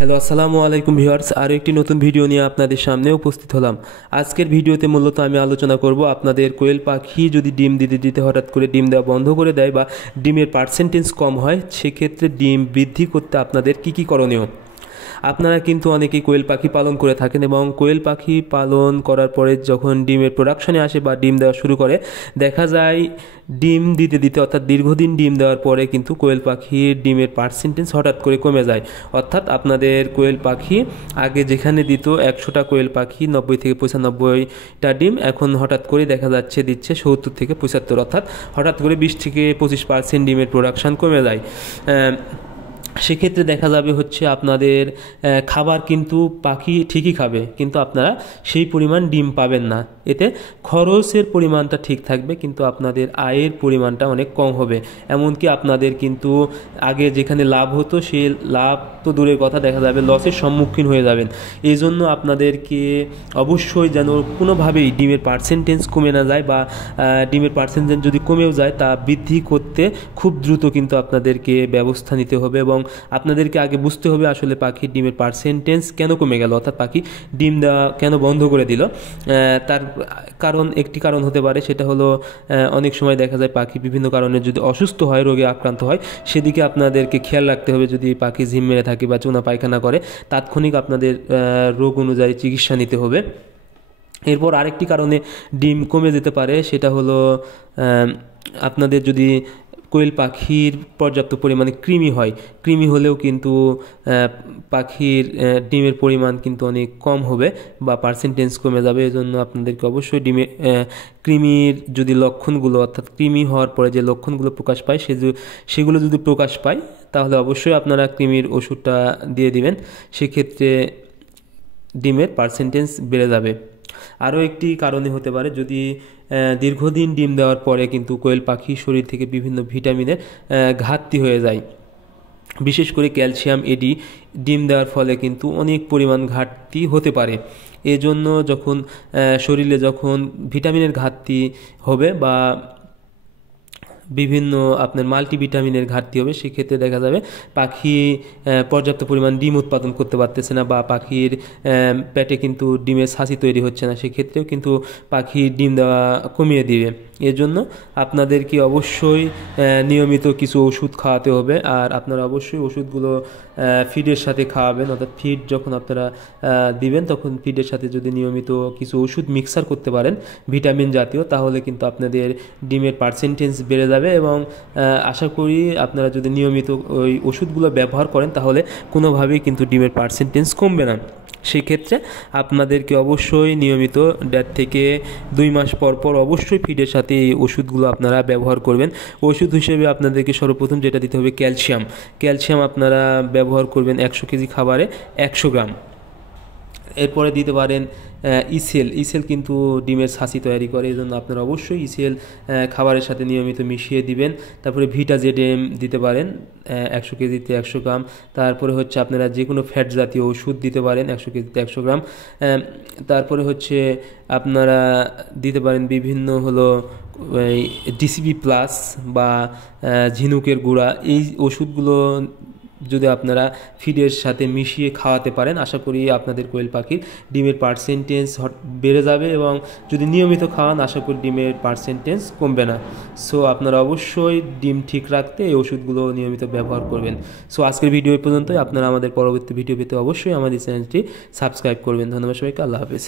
Hello আসসালামু আলাইকুম viewers, আরও একটি নতুন ভিডিও নিয়ে আপনাদের সামনে উপস্থিত হলাম। আজকের ভিডিওতে মূলত আমি আলোচনা করব আপনাদের কোয়েল পাখি যদি ডিম দিতে দিতে হঠাৎ করে ডিম দেওয়া বন্ধ করে দেয় বা ডিমের পার্সেন্টেজ কম হয়, সেক্ষেত্রে ডিম বৃদ্ধি করতে আপনাদের কি কি করণীয়। আপনারা কিন্তু অনেকেই কোয়েল পাখি পালন করে থাকেন এবং কোয়েল পাখি পালন করার পরে যখন ডিমের প্রোডাকশনে আসে বা ডিম দেওয়া শুরু করে, দেখা যায় ডিম দিতে দিতে অর্থাৎ দীর্ঘদিন ডিম দেওয়ার পরে কিন্তু কোয়েল পাখির ডিমের পার্সেন্টেজ হঠাৎ করে কমে যায়। অর্থাৎ আপনাদের কোয়েল পাখি আগে যেখানে দিত 100টা কোয়েল পাখি 90 থেকে 95টা ডিম, এখন হঠাৎ করে দেখা যাচ্ছে দিচ্ছে 70 থেকে 75, অর্থাৎ হঠাৎ করে 20 থেকে 25% ডিমের প্রোডাকশান কমে যায়। সেক্ষেত্রে দেখা যাবে হচ্ছে আপনাদের খাবার কিন্তু পাখি ঠিকই খাবে, কিন্তু আপনারা সেই পরিমাণ ডিম পাবেন না। এতে খরচের পরিমাণটা ঠিক থাকবে, কিন্তু আপনাদের আয়ের পরিমাণটা অনেক কম হবে। এমনকি আপনাদের কিন্তু আগে যেখানে লাভ হতো সেই লাভ তো দূরের কথা, দেখা যাবে লসের সম্মুখীন হয়ে যাবেন। এই জন্য আপনাদেরকে অবশ্যই যেন কোনোভাবেই ডিমের পার্সেন্টেজ কমে না যায়, বা ডিমের পার্সেন্টেজ যদি কমেও যায় তা বৃদ্ধি করতে খুব দ্রুত কিন্তু আপনাদেরকে ব্যবস্থা নিতে হবে। এবং আপনাদেরকে আগে বুঝতে হবে আসলে পাখির ডিমের পার্সেন্টেজ কেন কমে গেল, অর্থাৎ পাখি ডিম দেওয়া কেন বন্ধ করে দিল। তার একটি কারণ হতে পারে, সেটা হলো অনেক সময় দেখা যায় পাখি বিভিন্ন কারণে যদি অসুস্থ হয়, রোগে আক্রান্ত হয়, সেদিকে আপনাদেরকে খেয়াল রাখতে হবে। যদি পাখি ঝিম মেরে থাকে বা চুনা পায়খানা করে, তাৎক্ষণিক আপনাদের রোগ অনুযায়ী চিকিৎসা নিতে হবে। এরপর আরেকটি কারণে ডিম কমে যেতে পারে, সেটা হলো আপনাদের যদি কোয়েল পাখির পর্যাপ্ত পরিমাণে কৃমি হয়, কৃমি হলেও কিন্তু পাখির ডিমের পরিমাণ কিন্তু অনেক কম হবে বা পার্সেন্টেজ কমে যাবে। এই জন্য আপনাদেরকে অবশ্যই কৃমির যদি লক্ষণগুলো, অর্থাৎ কৃমি হওয়ার পরে যে লক্ষণগুলো প্রকাশ পায়, সেগুলো যদি প্রকাশ পায়, তাহলে অবশ্যই আপনারা কৃমির ওষুধটা দিয়ে দিবেন। সেক্ষেত্রে ডিমের পার্সেন্টেজ বেড়ে যাবে। আরও একটি কারণে হতে পারে, যদি দীর্ঘদিন ডিম দেওয়ার পরে কিন্তু কোয়েল পাখির শরীর থেকে বিভিন্ন ভিটামিনের ঘাটতি হয়ে যায়, বিশেষ করে ক্যালসিয়াম, এডি ডিম দেওয়ার ফলে কিন্তু অনেক পরিমাণ ঘাটতি হতে পারে। এজন্য যখন শরীরে যখন ভিটামিনের ঘাটতি হবে বা বিভিন্ন আপনার মাল্টিভিটামিনের ঘাটতি হবে, সেক্ষেত্রে দেখা যাবে পাখি পর্যাপ্ত পরিমাণ ডিম উৎপাদন করতে পারতেছে না, বা পাখির পেটে কিন্তু ডিমের ছাঁচি তৈরি হচ্ছে না। সেক্ষেত্রেও কিন্তু পাখির ডিম দেওয়া কমিয়ে দিবে। এজন্য আপনাদেরকে অবশ্যই নিয়মিত কিছু ওষুধ খাওয়াতে হবে, আর আপনারা অবশ্যই ওষুধগুলো ফিডের সাথে খাওয়াবেন। অর্থাৎ ফিড যখন আপনারা দিবেন, তখন ফিডের সাথে যদি নিয়মিত কিছু ওষুধ মিক্সার করতে পারেন ভিটামিন জাতীয়, তাহলে কিন্তু আপনাদের ডিমের পার্সেন্টেজ বেড়ে যাবে। এবং আশা করি আপনারা যদি নিয়মিত ওই ওষুধগুলো ব্যবহার করেন, তাহলে কোনোভাবেই কিন্তু ডিমের পার্সেন্টেজ কমবে না। সেই ক্ষেত্রে আপনাদেরকে অবশ্যই নিয়মিত 1.5 থেকে 2 মাস পর পর অবশ্যই ফিডের সাথে এই ওষুধগুলো আপনারা ব্যবহার করবেন। ওষুধ হিসেবে আপনাদেরকে সর্বপ্রথম যেটা দিতে হবে ক্যালসিয়াম আপনারা ব্যবহার করবেন 100 কেজি খাবারে 100 গ্রাম। এরপরে দিতে পারেন ইসেল কিন্তু ডিমের ছাঁচি তৈরি করে, এই জন্য আপনারা অবশ্যই ইসেল খাবারের সাথে নিয়মিত মিশিয়ে দিবেন। তারপরে ভিটাজেডএম দিতে পারেন 100 কেজিতে 100 গ্রাম। তারপরে হচ্ছে আপনারা যে কোনো ফ্যাট জাতীয় ওষুধ দিতে পারেন 100 কেজিতে 100 গ্রাম। তারপরে হচ্ছে আপনারা দিতে পারেন বিভিন্ন হলো ডিসিবি প্লাস বা ঝিনুকের গুঁড়া। এই ওষুধগুলো যদি আপনারা ফিডের সাথে মিশিয়ে খাওয়াতে পারেন, আশা করি আপনাদের কোয়েল পাখির ডিমের পার্সেন্টেজ বেড়ে যাবে। এবং যদি নিয়মিত খাওয়ান, আশা করি ডিমের পার্সেন্টেজ কমবে না। সো আপনারা অবশ্যই ডিম ঠিক রাখতে এই ওষুধগুলো নিয়মিত ব্যবহার করবেন। সো আজকের ভিডিও পর্যন্তই। আপনারা আমাদের পরবর্তী ভিডিও পেতে অবশ্যই আমাদের চ্যানেলটি সাবস্ক্রাইব করবেন। ধন্যবাদ সবাইকে, আল্লাহ হাফেজ।